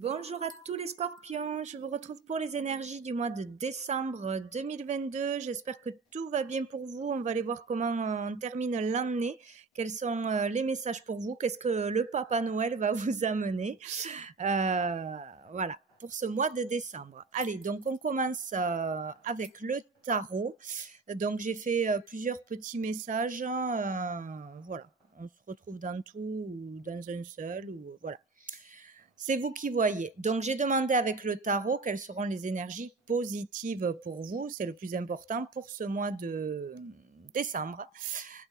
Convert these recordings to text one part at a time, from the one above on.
Bonjour à tous les scorpions, je vous retrouve pour les énergies du mois de décembre 2022. J'espère que tout va bien pour vous. On va aller voir comment on termine l'année. Quels sont les messages pour vous? Qu'est-ce que le Papa Noël va vous amener? Voilà, pour ce mois de décembre. Allez, donc on commence avec le tarot. Donc j'ai fait plusieurs petits messages. Voilà, on se retrouve dans tout ou dans un seul. Ou voilà. C'est vous qui voyez. Donc, j'ai demandé avec le tarot quelles seront les énergies positives pour vous. C'est le plus important pour ce mois de décembre.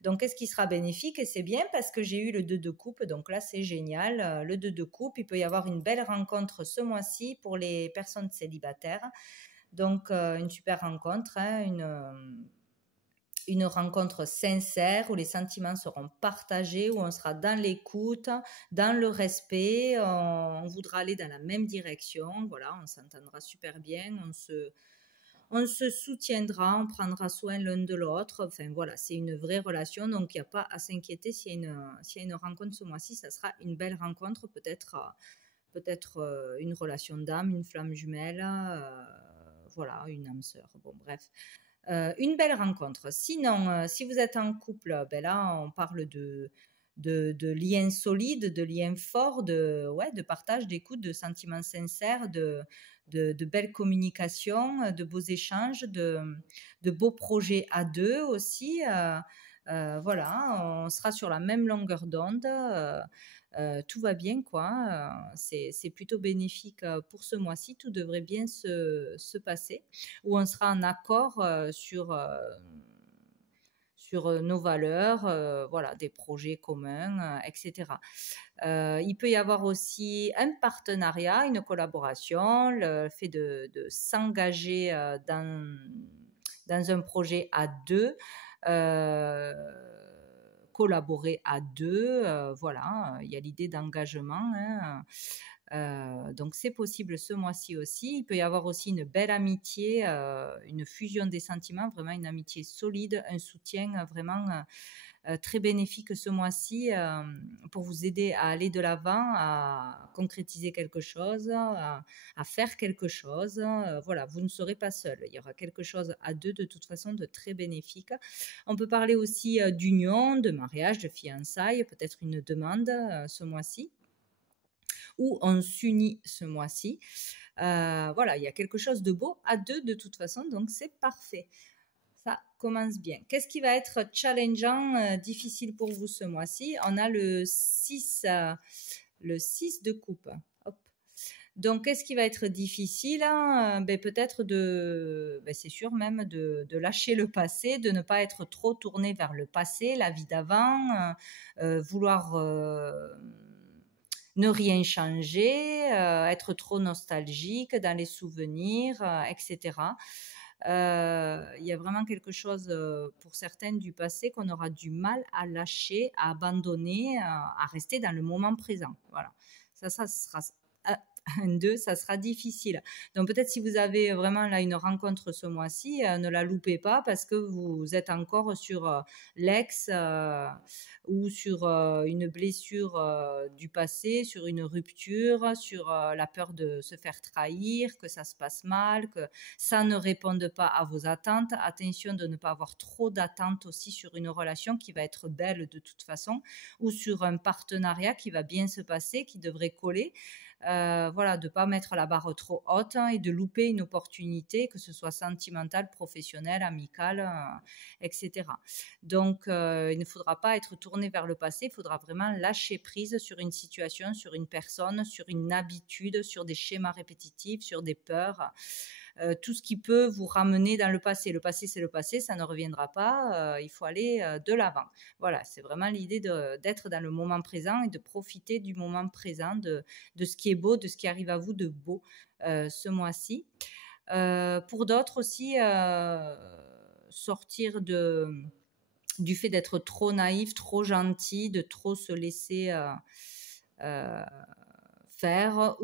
Donc, qu'est-ce qui sera bénéfique? Et c'est bien parce que j'ai eu le 2 de coupe. Donc là, c'est génial. Le 2 de coupe, il peut y avoir une belle rencontre ce mois-ci pour les personnes célibataires. Donc, une super rencontre, hein, une rencontre sincère où les sentiments seront partagés, où on sera dans l'écoute, dans le respect, on voudra aller dans la même direction, voilà, on s'entendra super bien, on se soutiendra, on prendra soin l'un de l'autre, enfin voilà, c'est une vraie relation, donc il n'y a pas à s'inquiéter s'il y a une rencontre ce mois-ci, ça sera une belle rencontre, peut-être une relation d'âme, une flamme jumelle, voilà, une âme sœur, bon bref. Une belle rencontre. Sinon, si vous êtes en couple, ben là, on parle de liens solides, de liens forts, de partage, d'écoute, de sentiments sincères, de belles communications, de beaux échanges, de beaux projets à deux aussi. Voilà, on sera sur la même longueur d'onde. Tout va bien, quoi. C'est plutôt bénéfique pour ce mois-ci. Tout devrait bien se passer, où on sera en accord sur nos valeurs, voilà, des projets communs, etc. Il peut y avoir aussi un partenariat, une collaboration, le fait de s'engager dans un projet à deux. Collaborer à deux, voilà, il y a l'idée d'engagement, hein, donc c'est possible ce mois-ci aussi. Il peut y avoir aussi une belle amitié, une fusion des sentiments, vraiment une amitié solide, un soutien vraiment très bénéfique ce mois-ci pour vous aider à aller de l'avant, à concrétiser quelque chose, à faire quelque chose. Voilà, vous ne serez pas seul. Il y aura quelque chose à deux de toute façon de très bénéfique. On peut parler aussi d'union, de mariage, de fiançailles, peut-être une demande ce mois-ci, où on s'unit ce mois-ci. Voilà, il y a quelque chose de beau à deux de toute façon, donc c'est parfait. Ça commence bien. Qu'est-ce qui va être challengeant, difficile pour vous ce mois-ci? On a le 6 de coupe. Hop. Donc, qu'est-ce qui va être difficile? Peut-être c'est sûr même de lâcher le passé, de ne pas être trop tourné vers le passé, la vie d'avant, vouloir ne rien changer, être trop nostalgique dans les souvenirs, etc. Il y a vraiment quelque chose pour certaines du passé qu'on aura du mal à lâcher, à abandonner, à rester dans le moment présent. Voilà. Ça sera un 2, ça sera difficile. Donc peut-être si vous avez vraiment là une rencontre ce mois-ci, ne la loupez pas parce que vous êtes encore sur l'ex ou sur une blessure du passé, sur une rupture, sur la peur de se faire trahir, que ça se passe mal, que ça ne réponde pas à vos attentes. Attention de ne pas avoir trop d'attentes aussi sur une relation qui va être belle de toute façon ou sur un partenariat qui va bien se passer, qui devrait coller. Voilà, de ne pas mettre la barre trop haute et de louper une opportunité, que ce soit sentimentale, professionnelle, amicale, etc. Donc, il ne faudra pas être tourné vers le passé, il faudra vraiment lâcher prise sur une situation, sur une personne, sur une habitude, sur des schémas répétitifs, sur des peurs. Tout ce qui peut vous ramener dans le passé. Le passé, c'est le passé, ça ne reviendra pas. Il faut aller de l'avant. Voilà, c'est vraiment l'idée d'être dans le moment présent et de profiter du moment présent, de ce qui est beau, de ce qui arrive à vous de beau ce mois-ci. Pour d'autres aussi, sortir du fait d'être trop naïf, trop gentil, de trop se laisser faire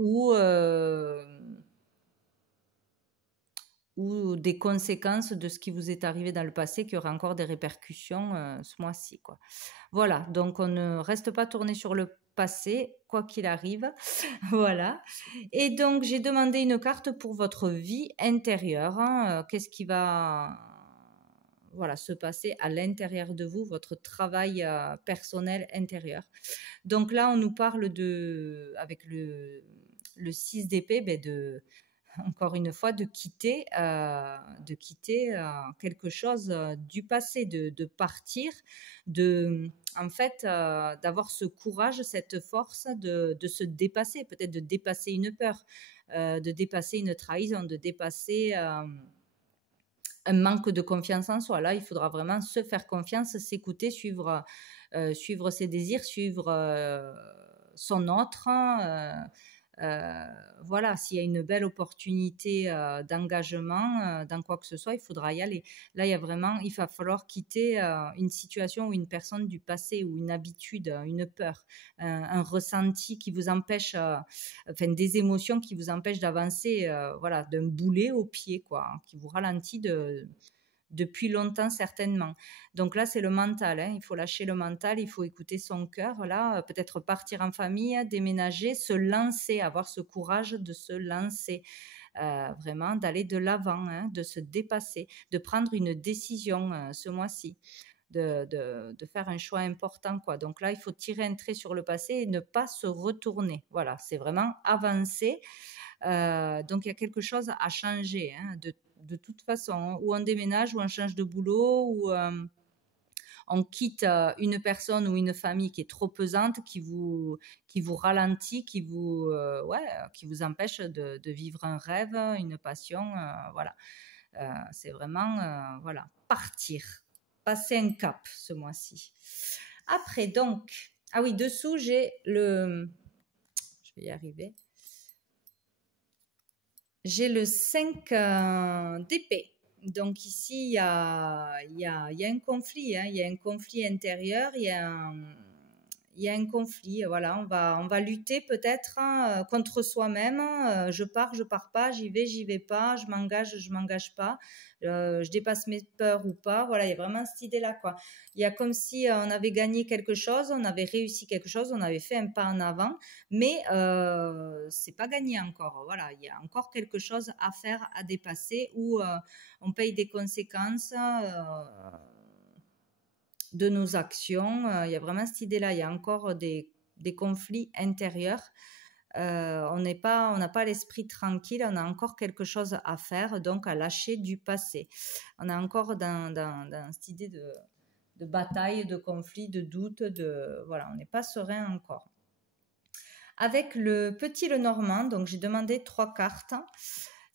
ou des conséquences de ce qui vous est arrivé dans le passé qui aura encore des répercussions ce mois-ci, quoi. Voilà, donc on ne reste pas tourné sur le passer, quoi qu'il arrive. Voilà. Et donc, j'ai demandé une carte pour votre vie intérieure. Qu'est-ce qui va se passer à l'intérieur de vous, votre travail personnel intérieur. Donc là, on nous parle avec le 6 d'épée, encore une fois, de quitter quelque chose du passé, de partir, en fait, d'avoir ce courage, cette force de se dépasser, peut-être de dépasser une peur, de dépasser une trahison, de dépasser un manque de confiance en soi. Là, il faudra vraiment se faire confiance, s'écouter, suivre ses désirs, suivre son autre. Voilà, s'il y a une belle opportunité d'engagement dans quoi que ce soit, il faudra y aller. Là, il va falloir quitter une situation ou une personne du passé ou une habitude, une peur, un ressenti qui vous empêche, des émotions qui vous empêchent d'avancer, voilà, d'un boulet au pied, quoi, qui vous ralentit depuis longtemps certainement. Donc là, c'est le mental. Il faut lâcher le mental, il faut écouter son cœur. Là, peut-être partir en famille, déménager, se lancer, avoir ce courage de se lancer. Vraiment, d'aller de l'avant, de se dépasser, de prendre une décision ce mois-ci. De faire un choix important, quoi. Donc là, il faut tirer un trait sur le passé et ne pas se retourner. Voilà, c'est vraiment avancer. Donc, il y a quelque chose à changer, de toute façon, ou on déménage, ou on change de boulot, ou on quitte une personne ou une famille qui est trop pesante, qui vous ralentit, qui vous empêche de vivre un rêve, une passion, voilà. C'est vraiment, voilà, partir, passer un cap ce mois-ci. Après, donc, ah oui, dessous, j'ai je vais y arriver. J'ai le 5 d'épée. Donc ici, il y a un conflit, il y a un conflit intérieur, il y a un conflit. Voilà, on va lutter peut-être contre soi-même. Je pars pas, j'y vais pas, je m'engage pas, je dépasse mes peurs ou pas. Voilà, il y a vraiment cette idée-là, quoi. Il y a comme si on avait gagné quelque chose, on avait réussi quelque chose, on avait fait un pas en avant, mais c'est pas gagné encore. Voilà, il y a encore quelque chose à faire, à dépasser, où on paye des conséquences de nos actions. Il y a vraiment cette idée-là. Il y a encore des conflits intérieurs. On n'a pas l'esprit tranquille. On a encore quelque chose à faire, donc à lâcher du passé. On est encore dans cette idée de bataille, de conflit, de doute. Voilà, on n'est pas serein encore. Avec le petit Lenormand, donc j'ai demandé 3 cartes.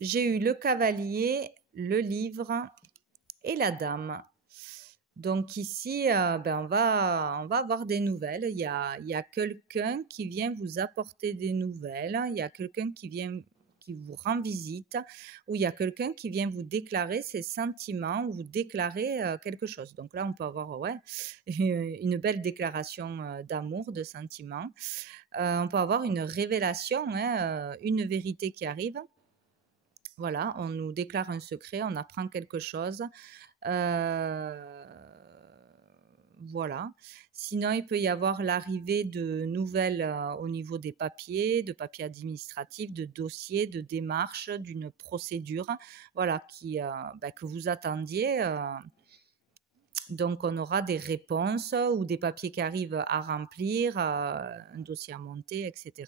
J'ai eu le cavalier, le livre et la dame. Donc ici, on va avoir des nouvelles. Il y a quelqu'un qui vient vous apporter des nouvelles. Il y a quelqu'un qui vous rend visite, ou il y a quelqu'un qui vient vous déclarer ses sentiments ou vous déclarer quelque chose. Donc là, on peut avoir une belle déclaration d'amour, de sentiments. On peut avoir une révélation, une vérité qui arrive. Voilà, on nous déclare un secret, on apprend quelque chose. Voilà. Sinon, il peut y avoir l'arrivée de nouvelles au niveau des papiers, de papiers administratifs, de dossiers, de démarches, d'une procédure, voilà, que vous attendiez. Donc, on aura des réponses ou des papiers qui arrivent à remplir, un dossier à monter, etc.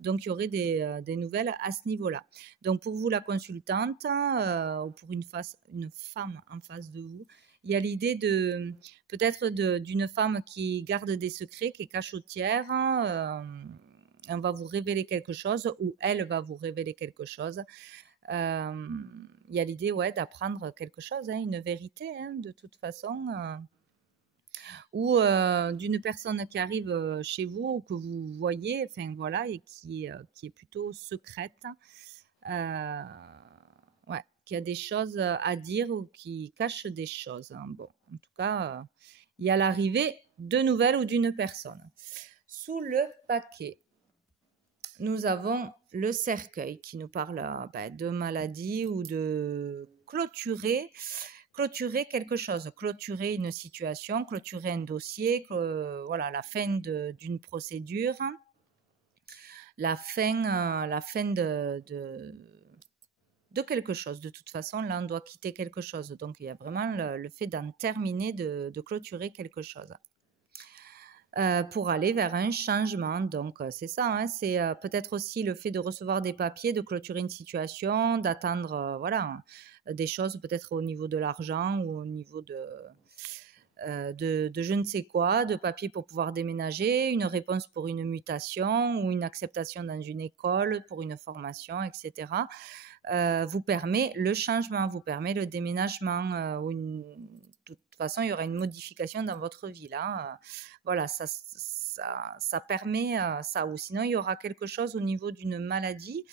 Donc, il y aurait des nouvelles à ce niveau-là. Donc, pour vous, la consultante, ou pour une femme en face de vous, il y a l'idée peut-être d'une femme qui garde des secrets, qui est cachotière. On va vous révéler quelque chose, ou elle va vous révéler quelque chose. Il y a l'idée d'apprendre quelque chose, une vérité, de toute façon, ou d'une personne qui arrive chez vous ou que vous voyez, enfin voilà, et qui est plutôt secrète, qui a des choses à dire ou qui cache des choses. Bon, en tout cas, il y a l'arrivée de nouvelles ou d'une personne. Sous le paquet, nous avons le cercueil qui nous parle de maladie ou de clôturer clôturer quelque chose, clôturer une situation, clôturer un dossier, voilà, la fin d'une procédure, la fin de quelque chose. De toute façon, là, on doit quitter quelque chose. Donc, il y a vraiment le fait d'en terminer, de clôturer quelque chose. Pour aller vers un changement. Donc, c'est ça. Hein, c'est peut-être aussi le fait de recevoir des papiers, de clôturer une situation, d'attendre voilà, des choses peut-être au niveau de l'argent ou au niveau de je ne sais quoi, de papiers pour pouvoir déménager, une réponse pour une mutation ou une acceptation dans une école pour une formation, etc. Vous permet le changement, vous permet le déménagement ou de toute façon, il y aura une modification dans votre vie là. Voilà, ça permet ça. Ou sinon, il y aura quelque chose au niveau d'une maladie,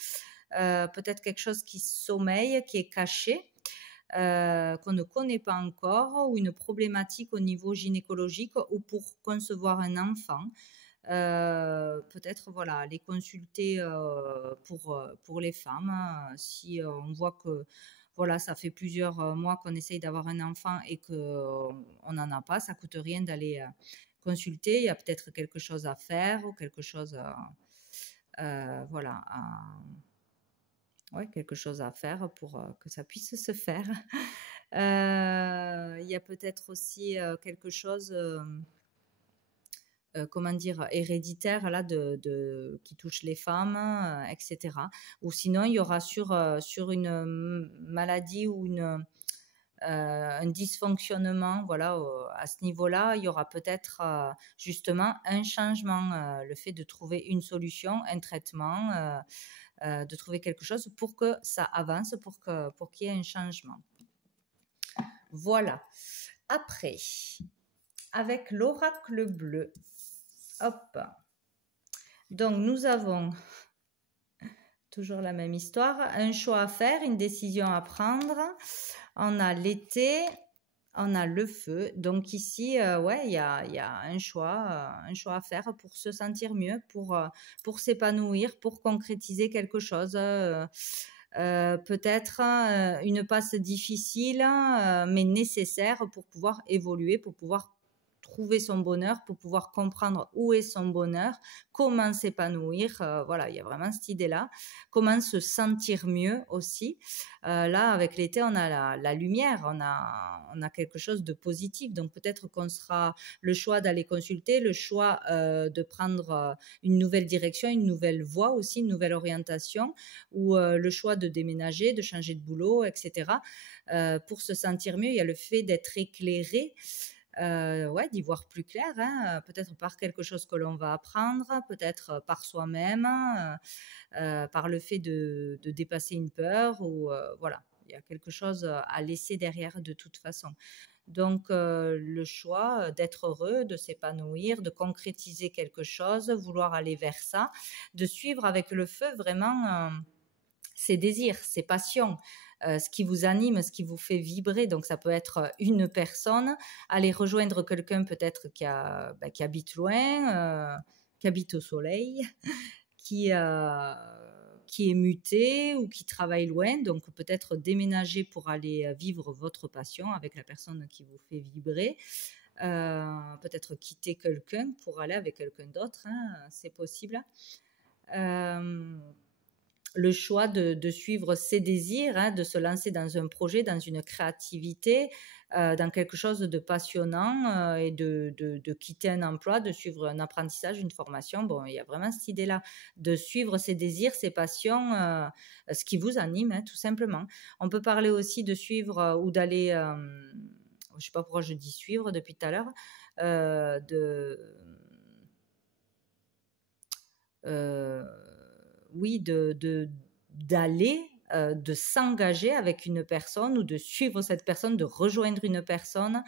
peut-être quelque chose qui sommeille, qui est caché, qu'on ne connaît pas encore, ou une problématique au niveau gynécologique ou pour concevoir un enfant. Peut-être voilà, aller consulter pour les femmes si on voit que voilà, ça fait plusieurs mois qu'on essaye d'avoir un enfant et qu'on n'en a pas, ça coûte rien d'aller consulter, il y a peut-être quelque chose à faire ou quelque chose voilà ouais, quelque chose à faire pour que ça puisse se faire. Il y a peut-être aussi quelque chose comment dire, héréditaire là, qui touche les femmes, etc. Ou sinon, il y aura sur une maladie ou un dysfonctionnement, voilà, à ce niveau-là, il y aura peut-être justement un changement, le fait de trouver une solution, un traitement, de trouver quelque chose pour que ça avance, pour qu'il y ait un changement. Voilà. Après, avec l'oracle bleu, hop. Donc, nous avons toujours la même histoire, un choix à faire, une décision à prendre. On a l'été, on a le feu. Donc ici, ouais, il y a un choix à faire pour se sentir mieux, pour s'épanouir, pour concrétiser quelque chose. Peut-être une passe difficile, mais nécessaire pour pouvoir évoluer, pour pouvoir trouver son bonheur, pour pouvoir comprendre où est son bonheur, comment s'épanouir. Voilà, il y a vraiment cette idée-là. Comment se sentir mieux aussi. Là, avec l'été, on a la lumière, on a quelque chose de positif. Donc peut-être qu'on sera le choix d'aller consulter, le choix de prendre une nouvelle direction, une nouvelle voie aussi, une nouvelle orientation, ou le choix de déménager, de changer de boulot, etc. Pour se sentir mieux, il y a le fait d'être éclairé. Ouais, d'y voir plus clair, hein, peut-être par quelque chose que l'on va apprendre, peut-être par soi-même, par le fait de dépasser une peur, ou voilà, il y a quelque chose à laisser derrière de toute façon. Donc, le choix d'être heureux, de s'épanouir, de concrétiser quelque chose, vouloir aller vers ça, de suivre avec le feu vraiment ses désirs, ses passions, ce qui vous anime, ce qui vous fait vibrer. Donc, ça peut être une personne, aller rejoindre quelqu'un peut-être qui habite loin, qui habite au soleil, qui est muté ou qui travaille loin. Donc, peut-être déménager pour aller vivre votre passion avec la personne qui vous fait vibrer. Peut-être quitter quelqu'un pour aller avec quelqu'un d'autre, hein, c'est possible. Le choix de suivre ses désirs, hein, de se lancer dans un projet, dans une créativité, dans quelque chose de passionnant et de quitter un emploi, de suivre un apprentissage, une formation. Bon, il y a vraiment cette idée-là de suivre ses désirs, ses passions, ce qui vous anime, hein, tout simplement. On peut parler aussi de suivre ou d'aller, je ne sais pas pourquoi je dis suivre depuis tout à l'heure, oui, d'aller, de s'engager avec une personne ou de suivre cette personne, de rejoindre une personne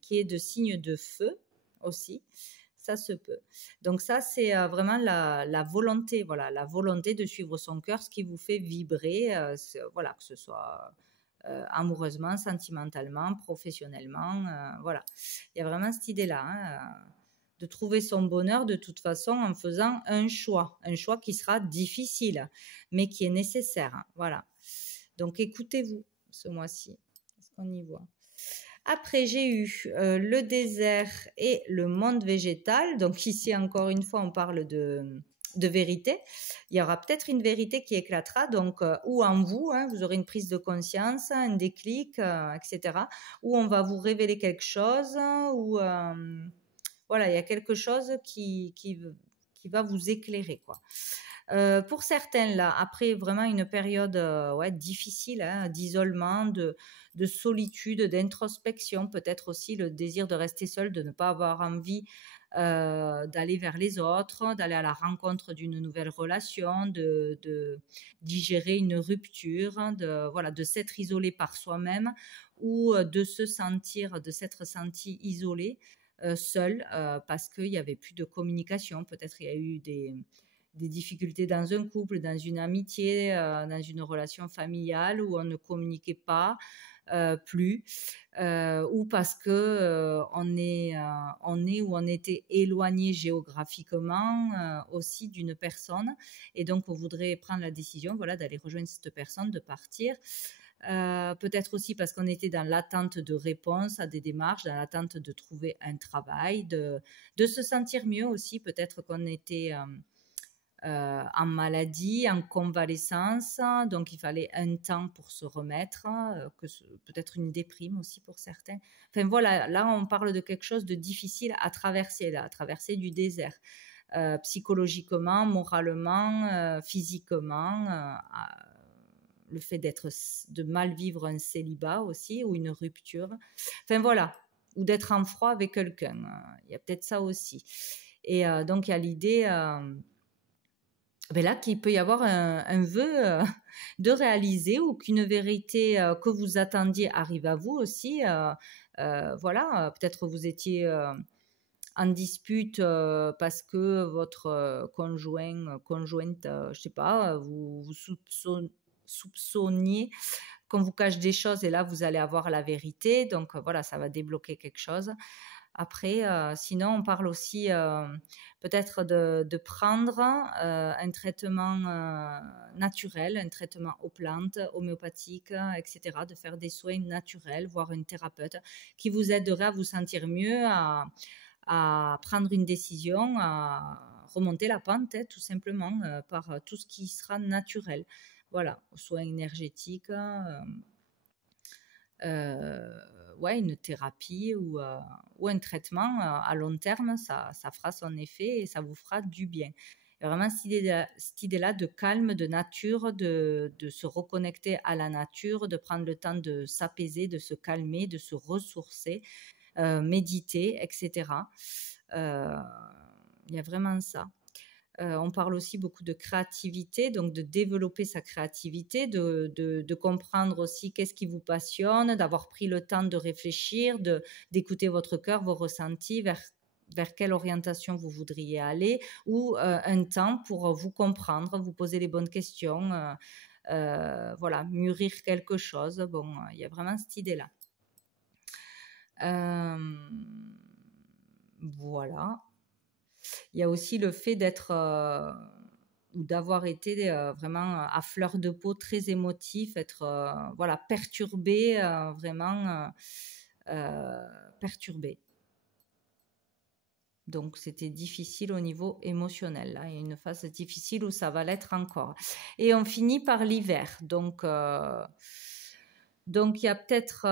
qui est de signe de feu aussi. Ça se peut. Donc ça, c'est vraiment la volonté, voilà, la volonté de suivre son cœur, ce qui vous fait vibrer, voilà, que ce soit amoureusement, sentimentalement, professionnellement, voilà. Il y a vraiment cette idée-là, hein, de trouver son bonheur de toute façon en faisant un choix qui sera difficile, mais qui est nécessaire. Voilà. Donc écoutez-vous ce mois-ci. qu'on y voit. Après, j'ai eu le désert et le monde végétal. Donc ici, encore une fois, on parle de vérité. Il y aura peut-être une vérité qui éclatera, donc ou en vous, hein, vous aurez une prise de conscience, un déclic, etc. Ou on va vous révéler quelque chose, ou voilà, il y a quelque chose qui va vous éclairer, quoi. Pour certains, là, après vraiment une période difficile, hein, d'isolement, de solitude, d'introspection, peut-être aussi le désir de rester seul, de ne pas avoir envie d'aller vers les autres, d'aller à la rencontre d'une nouvelle relation, de digérer une rupture, hein, de s'être isolé par soi-même ou de s'être senti isolé, seul, parce qu'il n'y avait plus de communication. Peut-être il y a eu des difficultés dans un couple, dans une amitié, dans une relation familiale où on ne communiquait pas plus, ou parce que on est ou on était éloigné géographiquement aussi d'une personne, et donc on voudrait prendre la décision, voilà, d'aller rejoindre cette personne, de partir. Peut-être aussi parce qu'on était dans l'attente de réponses à des démarches, dans l'attente de trouver un travail, de se sentir mieux aussi. Peut-être qu'on était en maladie, en convalescence, donc il fallait un temps pour se remettre, peut-être une déprime aussi pour certains. Enfin voilà, là on parle de quelque chose de difficile à traverser, à traverser du désert, psychologiquement, moralement, physiquement, le fait de mal vivre un célibat aussi, ou une rupture, enfin voilà, ou d'être en froid avec quelqu'un, il y a peut-être ça aussi. Et donc il y a l'idée là qu'il peut y avoir un vœu de réaliser, ou qu'une vérité que vous attendiez arrive à vous aussi. Voilà, peut-être vous étiez en dispute parce que votre conjointe, je sais pas, vous soupçonniez qu'on vous cache des choses, et là vous allez avoir la vérité. Donc voilà, ça va débloquer quelque chose. Après, sinon, on parle aussi peut-être de prendre un traitement naturel, un traitement aux plantes, homéopathique, etc., de faire des soins naturels, voire une thérapeute qui vous aiderait à vous sentir mieux, à prendre une décision, à remonter la pente, hein, tout simplement, par tout ce qui sera naturel. Voilà, soins énergétiques, une thérapie ou un traitement à long terme, ça fera son effet et ça vous fera du bien. Et vraiment, cette idée-là de calme, de nature, de se reconnecter à la nature, de prendre le temps de s'apaiser, de se calmer, de se ressourcer, méditer, etc. Il y a vraiment ça. On parle aussi beaucoup de créativité, donc de développer sa créativité, de comprendre aussi qu'est-ce qui vous passionne, d'avoir pris le temps de réfléchir, d'écouter votre cœur, vos ressentis, vers quelle orientation vous voudriez aller, ou un temps pour vous comprendre, vous poser les bonnes questions, voilà, mûrir quelque chose. Bon, il y a vraiment cette idée-là. Voilà. Il y a aussi le fait d'être ou d'avoir été vraiment à fleur de peau, très émotif, être perturbé, vraiment perturbé. Donc c'était difficile au niveau émotionnel. Là, il y a une phase difficile où ça va l'être encore. Et on finit par l'hiver. Donc, il y a peut-être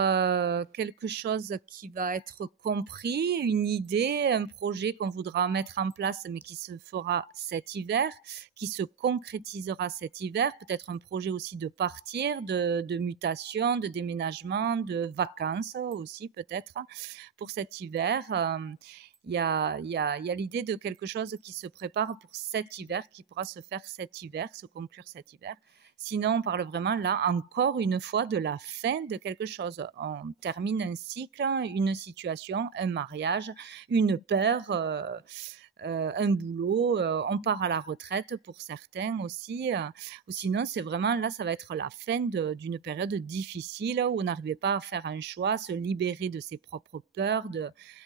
quelque chose qui va être compris, une idée, un projet qu'on voudra mettre en place, mais qui se fera cet hiver, qui se concrétisera cet hiver. Peut-être un projet aussi de partir, de mutation, de déménagement, de vacances aussi peut-être pour cet hiver. Il y a l'idée de quelque chose qui se prépare pour cet hiver, qui pourra se faire cet hiver, se conclure cet hiver. Sinon, on parle vraiment là, encore une fois, de la fin de quelque chose. On termine un cycle, une situation, un mariage, une peur, un boulot, on part à la retraite pour certains aussi. Ou sinon, c'est vraiment là, ça va être la fin d'une période difficile où on n'arrivait pas à faire un choix, à se libérer de ses propres peurs,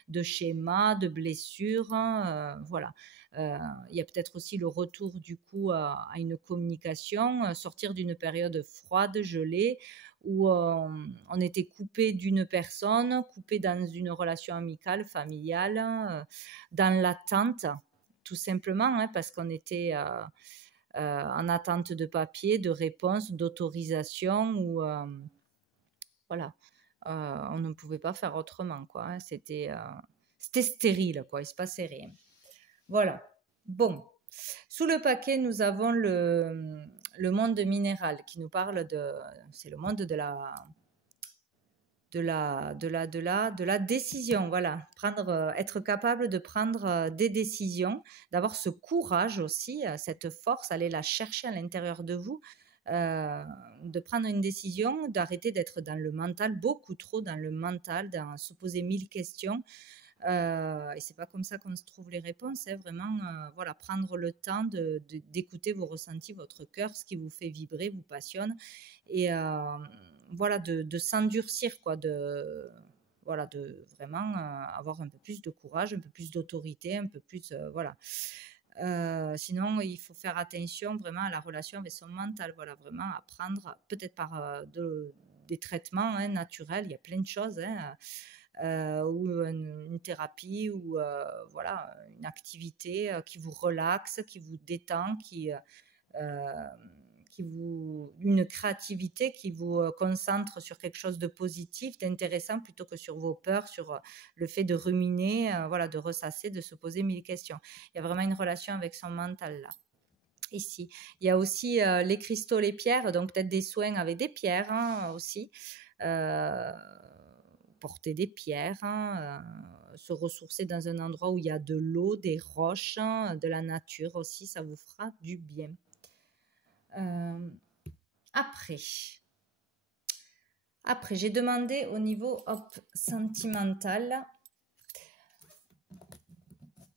de schémas, de blessures. Voilà. Il y a peut-être aussi le retour du coup à une communication, sortir d'une période froide, gelée, où on était coupé d'une personne, coupé dans une relation amicale, familiale, dans l'attente, tout simplement, hein, parce qu'on était en attente de papier, de réponse, d'autorisation, ou voilà, on ne pouvait pas faire autrement, quoi, hein. C'était stérile, quoi, il se passait rien. Voilà. Bon. Sous le paquet, nous avons le monde minéral qui nous parle c'est le monde de la décision. Voilà. Être capable de prendre des décisions, d'avoir ce courage aussi, cette force, aller la chercher à l'intérieur de vous, de prendre une décision, d'arrêter d'être dans le mental, beaucoup trop dans le mental, dans se poser 1000 questions. Et c'est pas comme ça qu'on se trouve les réponses, hein, vraiment, voilà, prendre le temps d'écouter vos ressentis, votre cœur, ce qui vous fait vibrer, vous passionne, et voilà, de s'endurcir, quoi, voilà, de vraiment avoir un peu plus de courage, un peu plus d'autorité, un peu plus, voilà. Sinon, il faut faire attention vraiment à la relation avec son mental, voilà, vraiment apprendre, peut-être par des traitements, hein, naturels, il y a plein de choses, hein, ou une thérapie, ou voilà, une activité qui vous relaxe, qui vous détend, une créativité qui vous concentre sur quelque chose de positif, d'intéressant, plutôt que sur vos peurs, sur le fait de ruminer, voilà, de ressasser, de se poser 1000 questions. Il y a vraiment une relation avec son mental là. Ici, il y a aussi les cristaux, les pierres, donc peut-être des soins avec des pierres, hein, aussi. Porter des pierres, hein, se ressourcer dans un endroit où il y a de l'eau, des roches, hein, de la nature aussi, ça vous fera du bien. Après, j'ai demandé au niveau sentimental.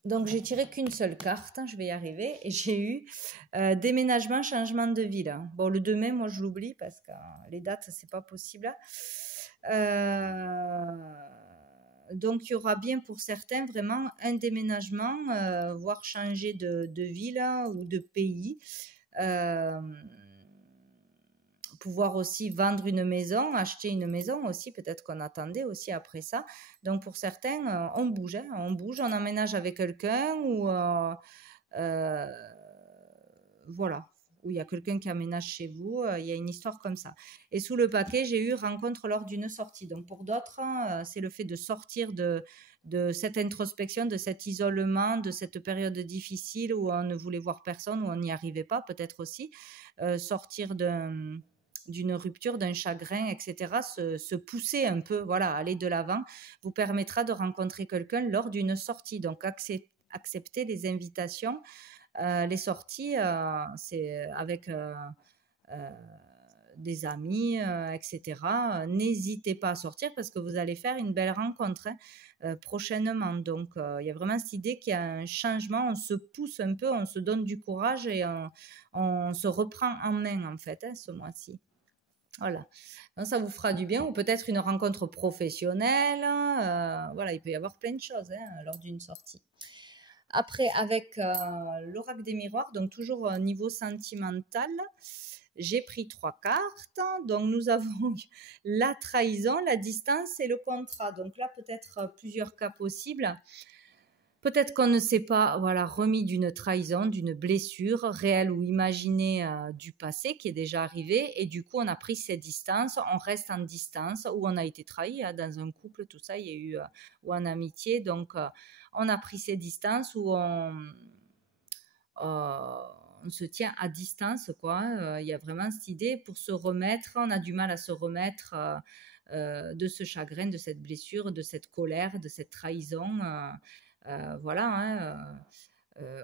Donc, j'ai tiré qu'une seule carte, je vais y arriver, et j'ai eu déménagement, changement de ville. Bon, le 2 mai, moi, je l'oublie parce que les dates, c'est pas possible. Donc, il y aura bien pour certains vraiment un déménagement, voire changer de ville ou de pays. Pouvoir aussi vendre une maison, acheter une maison aussi, peut-être qu'on attendait aussi après ça. Donc pour certains, on bouge, hein, on emménage avec quelqu'un, ou voilà, où il y a quelqu'un qui aménage chez vous, il y a une histoire comme ça. Et sous le paquet, j'ai eu rencontre lors d'une sortie. Donc pour d'autres, c'est le fait de sortir de cette introspection, de cet isolement, de cette période difficile où on ne voulait voir personne, où on n'y arrivait pas, peut-être aussi, sortir d'une rupture, d'un chagrin, etc., se pousser un peu, voilà, aller de l'avant, vous permettra de rencontrer quelqu'un lors d'une sortie. Donc, accepter les invitations, les sorties, c'est avec des amis, etc. N'hésitez pas à sortir parce que vous allez faire une belle rencontre, hein, prochainement. Donc, il y a vraiment cette idée qu'il y a un changement, on se pousse un peu, on se donne du courage, et on se reprend en main, en fait, hein, ce mois-ci. Voilà, donc ça vous fera du bien, ou peut-être une rencontre professionnelle, voilà, il peut y avoir plein de choses, hein, lors d'une sortie. Après, avec l'oracle des miroirs, donc toujours au niveau sentimental, j'ai pris 3 cartes. Donc nous avons la trahison, la distance et le contrat. Donc là, peut-être plusieurs cas possibles. Peut-être qu'on ne s'est pas, voilà, remis d'une trahison, d'une blessure réelle ou imaginée, du passé qui est déjà arrivé, et du coup on a pris cette distance, on reste en distance, ou on a été trahi, hein, dans un couple, tout ça, il y a eu, ou en amitié, donc on a pris ces distances où on se tient à distance, quoi. Il y a vraiment cette idée, pour se remettre, on a du mal à se remettre de ce chagrin, de cette blessure, de cette colère, de cette trahison. Voilà, hein,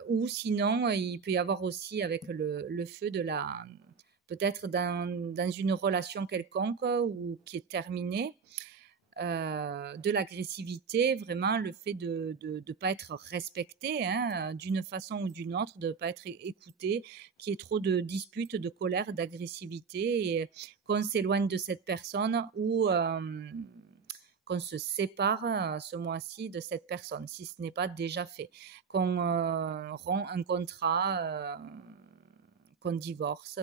ou sinon, il peut y avoir aussi avec le feu peut-être dans une relation quelconque ou qui est terminée, de l'agressivité, vraiment le fait de ne pas être respecté, hein, d'une façon ou d'une autre, de ne pas être écouté, qu'il y ait trop de disputes, de colère, d'agressivité, et qu'on s'éloigne de cette personne, ou qu'on se sépare ce mois-ci de cette personne, si ce n'est pas déjà fait, qu'on rompt un contrat, qu'on divorce,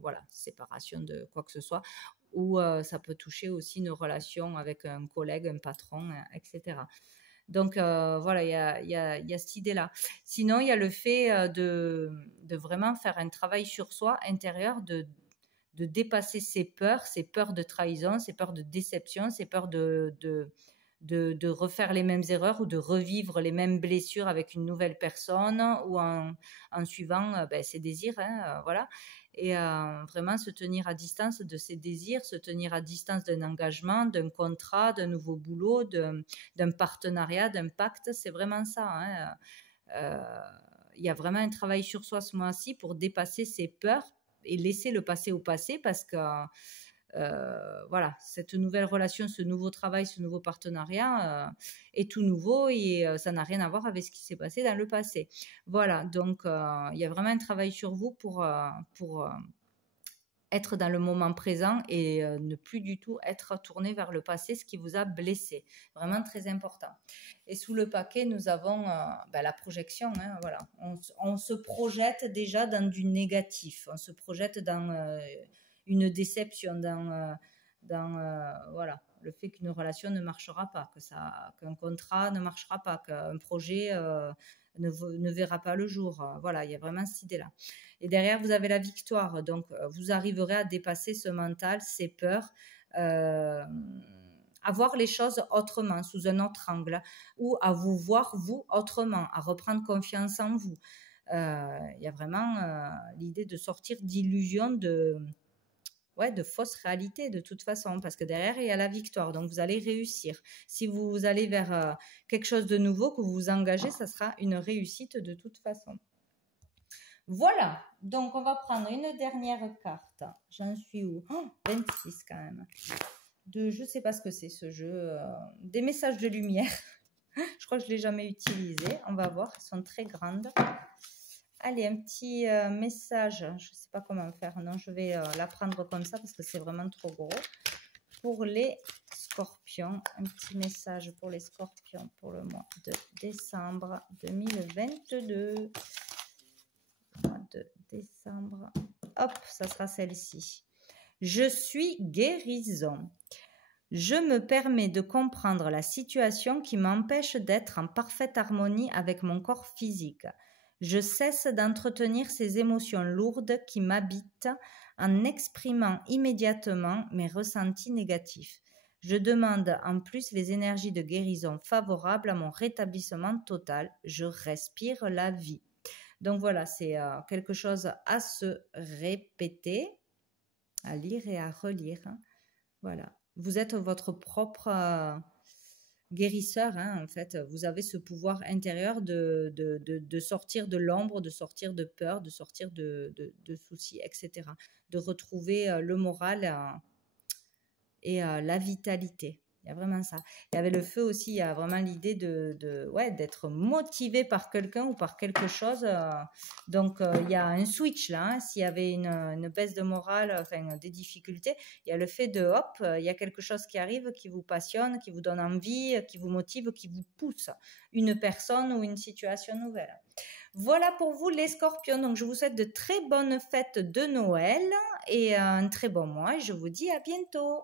voilà, séparation de quoi que ce soit, ou ça peut toucher aussi nos relations avec un collègue, un patron, etc. Donc voilà, il y a cette idée-là. Sinon, il y a le fait de vraiment faire un travail sur soi intérieur, de dépasser ses peurs de trahison, ses peurs de déception, ses peurs de refaire les mêmes erreurs ou de revivre les mêmes blessures avec une nouvelle personne ou en suivant ses désirs, hein, voilà. Et vraiment se tenir à distance de ses désirs, se tenir à distance d'un engagement, d'un contrat, d'un nouveau boulot, d'un partenariat, d'un pacte, c'est vraiment ça, hein. Il y a vraiment un travail sur soi ce mois-ci pour dépasser ses peurs et laisser le passé au passé parce que voilà, cette nouvelle relation, ce nouveau travail, ce nouveau partenariat est tout nouveau et ça n'a rien à voir avec ce qui s'est passé dans le passé. Voilà, donc il y a vraiment un travail sur vous pour être dans le moment présent et ne plus du tout être tourné vers le passé, ce qui vous a blessé. Vraiment très important. Et sous le paquet, nous avons la projection. Hein, voilà. On se projette déjà dans du négatif. On se projette dans une déception, dans voilà, le fait qu'une relation ne marchera pas, qu'un contrat ne marchera pas, qu'un projet ne verra pas le jour. Voilà, il y a vraiment cette idée-là. Et derrière, vous avez la victoire. Donc, vous arriverez à dépasser ce mental, ces peurs, à voir les choses autrement, sous un autre angle, ou à vous voir, vous, autrement, à reprendre confiance en vous. Il y a vraiment l'idée de sortir d'illusions, de fausses réalités de toute façon, parce que derrière, il y a la victoire. Donc, vous allez réussir. Si vous allez vers quelque chose de nouveau, que vous vous engagez, ça sera une réussite de toute façon. Voilà, donc on va prendre une dernière carte. J'en suis où? 26 quand même. Je ne sais pas ce que c'est ce jeu. Des messages de lumière. Je crois que je ne l'ai jamais utilisé. On va voir, elles sont très grandes. Allez, un petit message. Je ne sais pas comment faire. Non, je vais la prendre comme ça parce que c'est vraiment trop gros. Pour les scorpions, un petit message pour les scorpions pour le mois de décembre 2022. De décembre. Hop, ça sera celle-ci. Je suis guérison. Je me permets de comprendre la situation qui m'empêche d'être en parfaite harmonie avec mon corps physique. Je cesse d'entretenir ces émotions lourdes qui m'habitent en exprimant immédiatement mes ressentis négatifs. Je demande en plus les énergies de guérison favorables à mon rétablissement total. Je respire la vie. Donc voilà, c'est quelque chose à se répéter, à lire et à relire. Hein. Voilà, vous êtes votre propre guérisseur. Hein, en fait, vous avez ce pouvoir intérieur de sortir de l'ombre, de sortir de peur, de sortir de soucis, etc. De retrouver le moral et la vitalité. Il y a vraiment ça. Il y avait le feu aussi, il y a vraiment l'idée d'être motivé par quelqu'un ou par quelque chose. Donc, il y a un switch là. Hein. S'il y avait une baisse de morale, enfin des difficultés, il y a le fait il y a quelque chose qui arrive, qui vous passionne, qui vous donne envie, qui vous motive, qui vous pousse. Une personne ou une situation nouvelle. Voilà pour vous les scorpions. Donc, je vous souhaite de très bonnes fêtes de Noël et un très bon mois. Et je vous dis à bientôt.